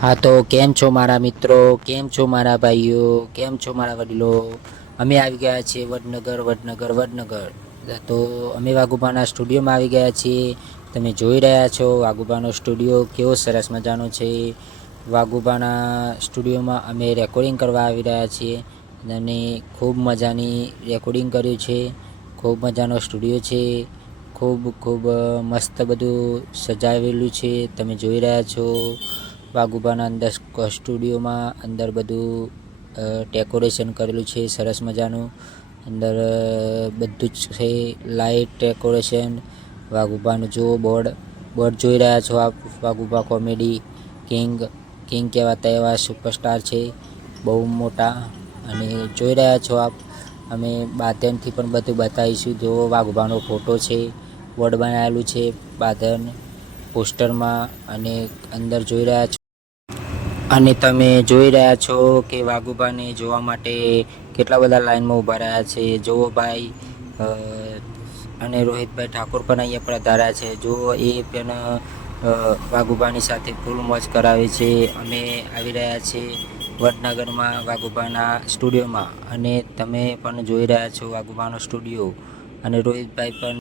હા, તો કેમ છો મારા મિત્રો? કેમ છો મારા ભાઈઓ? કેમ છો મારા વડીલો? અમે આવી ગયા છીએ વડનગર વડનગર વડનગર. તો અમે વાઘુબાના સ્ટુડિયોમાં આવી ગયા છીએ. તમે જોઈ રહ્યા છો વાઘુબાનો સ્ટુડિયો કેવો સરસ મજાનો છે. વાઘુબાના સ્ટુડિયોમાં અમે રેકોર્ડિંગ કરવા આવી રહ્યા છીએ અને ખૂબ મજાની રેકોર્ડિંગ કર્યું છે. ખૂબ મજાનો સ્ટુડિયો છે. ખૂબ ખૂબ મસ્ત બધું સજાવેલું છે. તમે જોઈ રહ્યા છો. વાઘુબાના અંદર સ્ટુડિયોમાં અંદર બધું ડેકોરેશન કરેલું છે, સરસ મજાનું. અંદર બધું જ છે લાઇટ ડેકોરેશન, વાઘુબાનું જુઓ બોર્ડ. બોર્ડ જોઈ રહ્યા છો આપ, વાઘુબા કોમેડી, કિંગ કિંગ કહેવાતા એવા સુપરસ્ટાર છે, બહુ મોટા. અને જોઈ રહ્યા છો આપ, અમે બાધનથી પણ બધું બતાવીશું. જુઓ વાઘુબાનો ફોટો છે, બોર્ડ બનાવેલું છે બાધન પોસ્ટરમાં અને અંદર જોઈ રહ્યા છો અને તમે જોઈ રહ્યા છો કે વાઘુભાને જોવા માટે કેટલા બધા લાઈનમાં ઊભા રહ્યા છે. જુઓ ભાઈ અને રોહિતભાઈ ઠાકોર પણ અહીંયા પધાર્યા છે. જુઓ, એ પણ વાઘુબાની સાથે ફૂલ મોજ કરાવે છે. અમે આવી રહ્યા છીએ વડનગરમાં વાઘુબાના સ્ટુડિયોમાં. અને તમે પણ જોઈ રહ્યા છો વાઘુબાનો સ્ટુડિયો. અને રોહિતભાઈ પણ